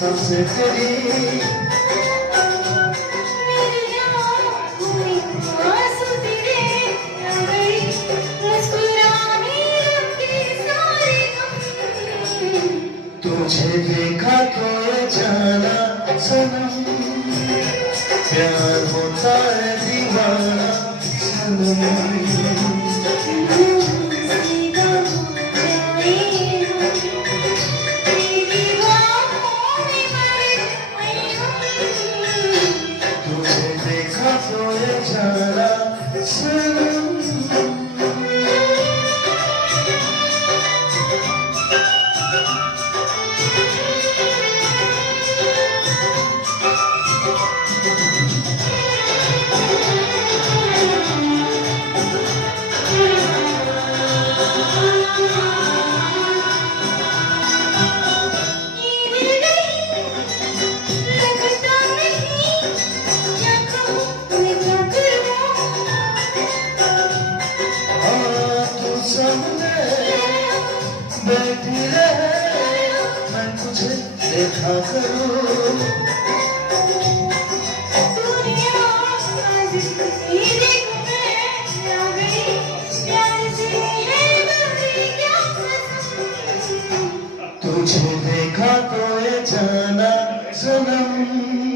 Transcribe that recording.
सबसे तेरी तुझे देखा तो ये जाना सनम प्यार होता है दीवाना सनम तुझे देखा तो ये जाना सनम बैठी रहे मैं तुझे देखा करूं तुझे देखा तो ये जाना सनम